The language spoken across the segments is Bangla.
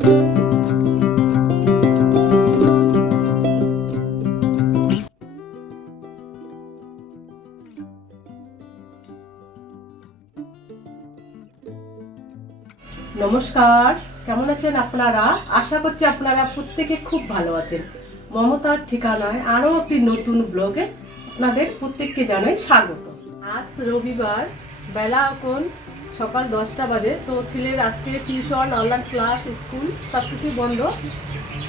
নমস্কার, কেমন আছেন আপনারা? আশা করছি আপনারা প্রত্যেকে খুব ভালো আছেন। মমতার ঠিকানায় আরও একটি নতুন ব্লগে আপনাদের প্রত্যেককে জানাই স্বাগত। আজ রবিবার বেলা এখন সকাল দশটা বাজে। তো ছেলের আজকে টিউশন অনলাইন ক্লাস স্কুল সব কিছুই বন্ধ।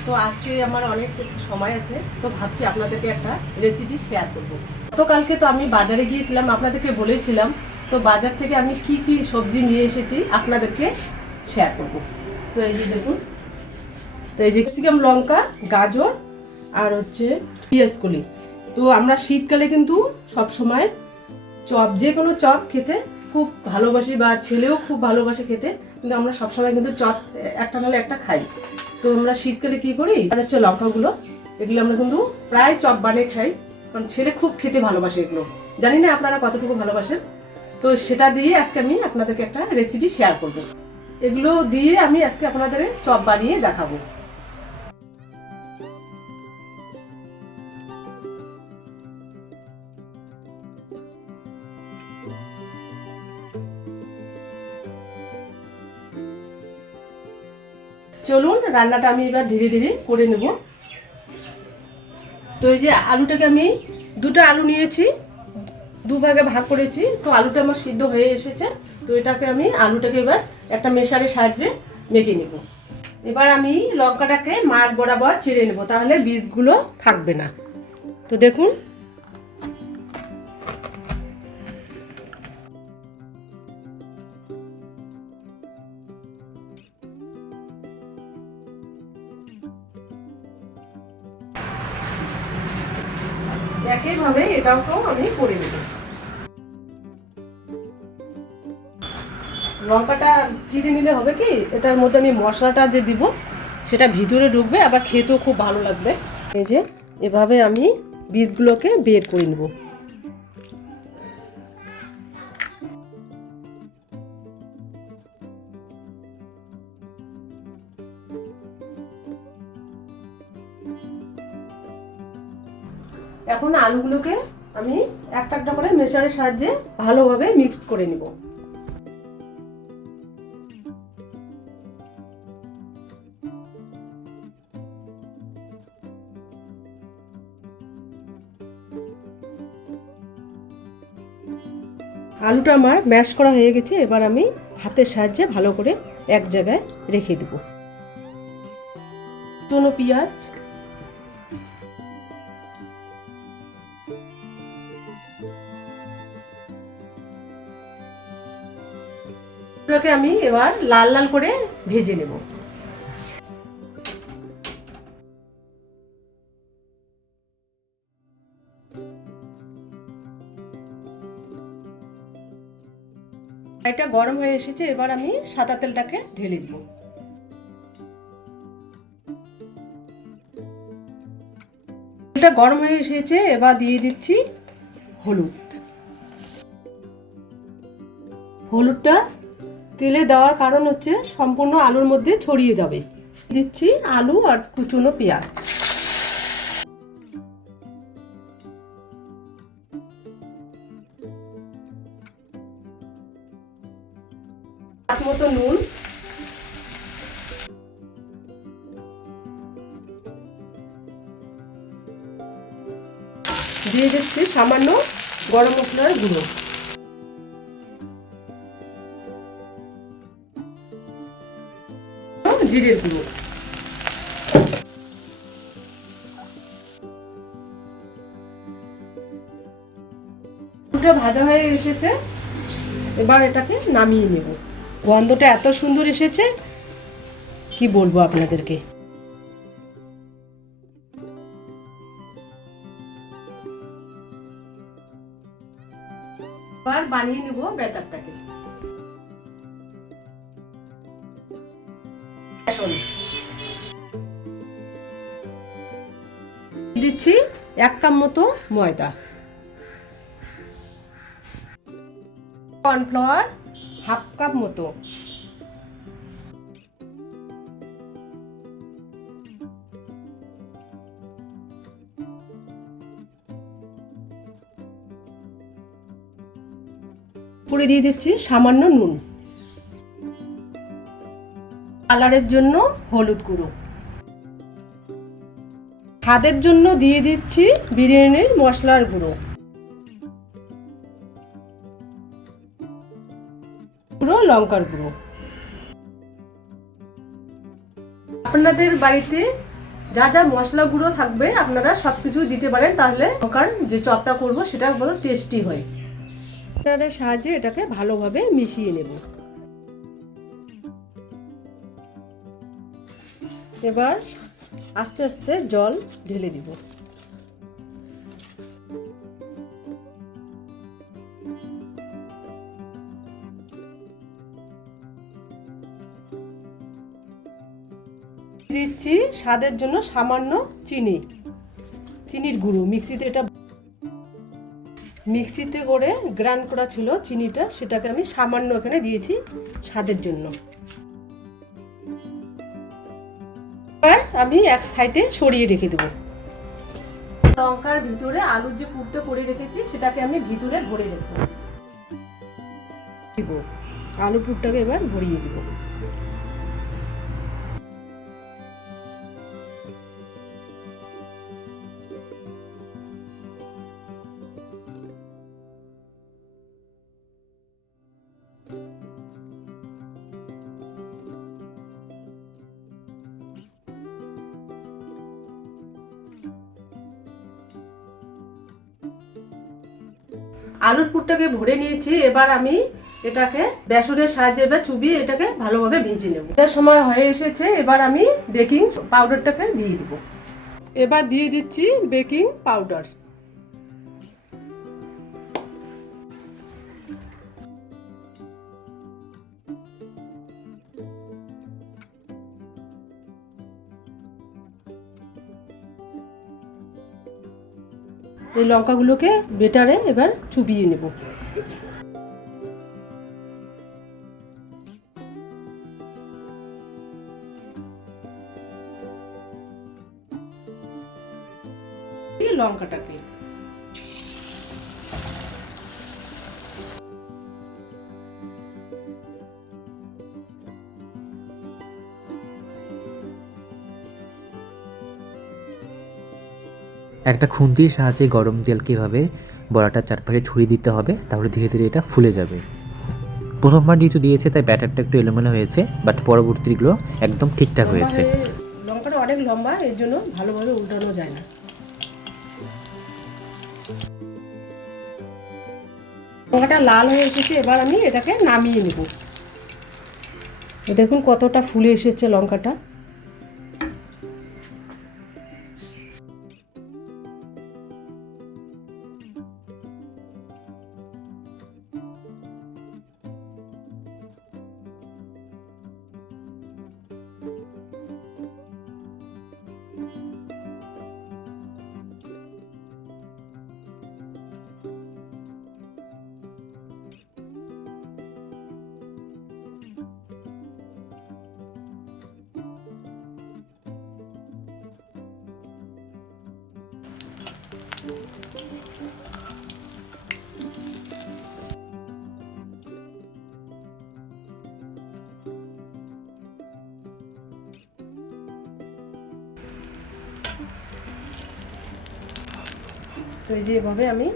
তো আজকে আমার অনেক সময় আছে। তো ভাবছি আপনাদেরকে একটা রেসিপি শেয়ার করব। গতকালকে তো আমি বাজারে গিয়েছিলাম, আপনাদেরকে বলেছিলাম, তো বাজার থেকে আমি কি কি সবজি নিয়ে এসেছি আপনাদেরকে শেয়ার করব। তো এই যে দেখুন, তো এই যে ক্যাপসিকাম, লঙ্কা, গাজর, আর হচ্ছে পিঁয়াজকলি তো আমরা শীতকালে কিন্তু সব সময় চপ যে কোনো চপ খেতে খুব ভালোবাসি বা ছেলেও খুব ভালোবাসে খেতে, কিন্তু আমরা সবসময় কিন্তু চপ, একটা নাহলে একটা খাই। তো আমরা শীতকালে কি করি? হচ্ছে লঙ্কাগুলো, এগুলো আমরা কিন্তু প্রায় চপ বানিয়ে খাই, কারণ ছেলে খুব খেতে ভালোবাসে এগুলো। জানি না আপনারা কতটুকু ভালোবাসেন, তো সেটা দিয়ে আজকে আমি আপনাদেরকে একটা রেসিপি শেয়ার করব। এগুলো দিয়ে আমি আজকে আপনাদের চপ বানিয়ে দেখাবো। চলুন, রান্নাটা আমি এবার ধীরে ধীরে করে নেব। তো এই যে আলুটাকে আমি, দুটো আলু নিয়েছি দুভাগে ভাগ করেছি। তো আলুটা আমার সিদ্ধ হয়ে এসেছে, তো এটাকে আমি আলুটাকে এবার একটা মেশারের সাহায্যে মেখে নেব। এবার আমি লঙ্কাটাকে মাছ বরাবর চিড়ে নেব, তাহলে বীজগুলো থাকবে না। তো দেখুন এটাও আমি করে নেব। লঙ্কাটা চিড়ে নিলে হবে কি, এটার মধ্যে আমি মশলাটা যে দিব, সেটা ভিতরে ঢুকবে, আবার খেতেও খুব ভালো লাগবে। এই যে, এভাবে আমি বীজগুলোকে বের করে নেব। এখন আলুগুলোকে আমি একটা একটা করে মেশারের সাহায্যে ভালোভাবে মিক্সড করে নিব। আলুটা আমার ম্যাশ করা হয়ে গেছে, এবার আমি হাতের সাহায্যে ভালো করে এক জায়গায় রেখে দেব। চুনো পেঁয়াজ এগুলোকে আমি এবার লাল লাল করে ভেজে নেব। এটা গরম হয়ে এসেছে, এবার আমি সাদা তেলটাকে ঢেলে দিব। তেলটা গরম হয়ে এসেছে, এবার দিয়ে দিচ্ছি হলুদ। হলুদটা তেলে দেওয়ার কারণ হচ্ছে সম্পূর্ণ আলুর মধ্যে ছড়িয়ে যাবে। দিচ্ছি আলু আর কুচুনো পেঁয়াজ। মতো নুন। দিয়ে দিচ্ছি সামান্য গরম মশলার গুঁড়ো। জিরের গুঁড়ো ভাজা হয়ে এসেছে এবার এটাকে নামিয়ে নেব। গন্ধটা এত সুন্দর এসেছে কি বলব আপনাদেরকে? এবার বানিয়ে নেব ব্যাটারটাকে। দিচ্ছি এক কাপ মতো ময়দা। কর্নফ্লাওয়ার হাফ কাপ মতো। পুরে দিয়ে দিচ্ছি সামান্য নুন। কালারের জন্য হলুদ গুঁড়ো। স্বাদের জন্য দিয়ে দিচ্ছি বিরিয়ানির মশলার গুঁড়ো। গুঁড়ো, লঙ্কার গুঁড়ো। আপনাদের বাড়িতে যা যা মশলা গুঁড়ো থাকবে আপনারা সব কিছু দিতে পারেন, তাহলে লঙ্কার যে চপটা করব সেটা বড় টেস্টি হয়। এটার সাহায্যে এটাকে ভালোভাবে মিশিয়ে নেব। এবার আস্তে আস্তে জল ঢেলে দিব। দিচ্ছি স্বাদের জন্য সামান্য চিনি, চিনির গুঁড়ো। মিক্সিতে এটা মিক্সিতে করে গ্রাইন্ড করা ছিল চিনিটা, সেটাকে আমি সামান্য এখানে দিয়েছি স্বাদের জন্য। আমি এক সাইডে সরিয়ে রেখে দেবো। লঙ্কার ভিতরে আলুর যে পুরটা করে রেখেছি সেটাকে আমি ভিতরে ভরে রেখে দিব। আলু পুরটাকে এবার ভরিয়ে দিব। আলুর পুরটাকে ভরে নিয়েছি, এবার আমি এটাকে বেসনের সাহায্যে বা চুবিয়ে এটাকে ভালোভাবে ভেজে নেব। এর সময় হয়ে এসেছে, এবার আমি বেকিং পাউডারটাকে দিয়ে দিব। এবার দিয়ে দিচ্ছি বেকিং পাউডার। এই লঙ্কাগুলোকে বেটারে এবার চুবিয়ে নেব। লঙ্কাটাকে। একটা খুন্তির সাহায্যে গরম তেল কীভাবে বড়াটার চারপাশে ছড়িয়ে দিতে হবে তাহলে ধীরে ধীরে এটা ফুলে যাবে। প্রথমবার যেহেতু দিয়েছে তাই ব্যাটারটা একটু এলোমেলো হয়েছে বাট পরবর্তীগুলো একদম ঠিকঠাক হয়েছে। লঙ্কাটা- লঙ্কাটা অনেক লম্বা এর জন্য ভালোভাবে উল্টানো যায় না। লঙ্কাটা লাল হয়ে এসেছে এবার আমি এটাকে নামিয়ে নেব। দেখুন কতটা ফুলে এসেছে লঙ্কাটা। তো এই যে এভাবে আমি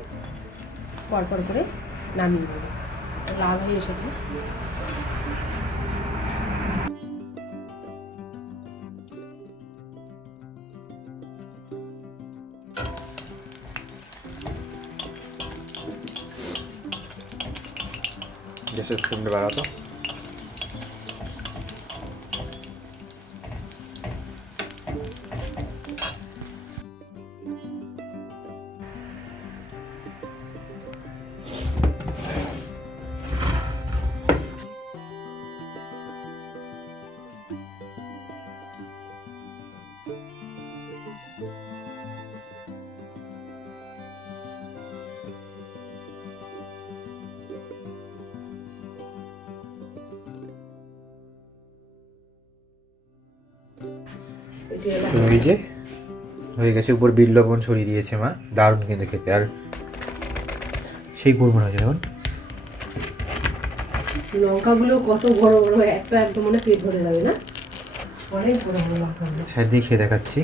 পরপর করে নামিয়ে দেবো লাল হয়ে এসেছে। es un barato. এই যে হয়ে গেছে উপর বিট লবণ ছড়িয়ে দিয়েছে মা দারুণ কিন্তু খেতে। আর সেই কুরমা হয়েছে দেখুন। লঙ্কাগুলো কত বড় বড় একটা একদম মনে পেট ভরে যাবে না? অনেক বড় বড় লঙ্কাগুলো। সাইড দিয়ে খেয়ে দেখাচ্ছি।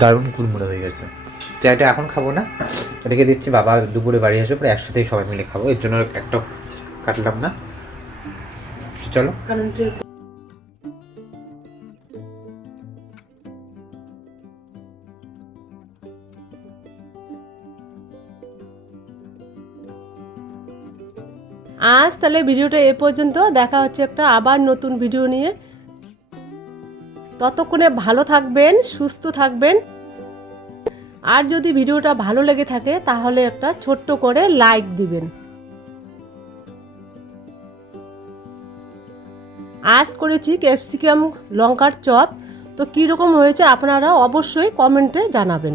দারুণ কুড়মুড়ে হয়ে গেছে। তো এটা এখন খাব না। রেখে দিচ্ছি বাবা দুপুরে বাড়ি আসবে পরে একসাথেই সবাই মিলে খাব। এর জন্য একটা কাটলাম না। চলো। আজ তাহলে ভিডিওটা এ পর্যন্ত। দেখা হচ্ছে একটা আবার নতুন ভিডিও নিয়ে। ততক্ষণে ভালো থাকবেন সুস্থ থাকবেন। আর যদি ভিডিওটা ভালো লেগে থাকে তাহলে একটা ছোট্ট করে লাইক দিবেন। আজ করেছি ক্যাপসিকাম লঙ্কার চপ। তো কীরকম হয়েছে আপনারা অবশ্যই কমেন্টে জানাবেন।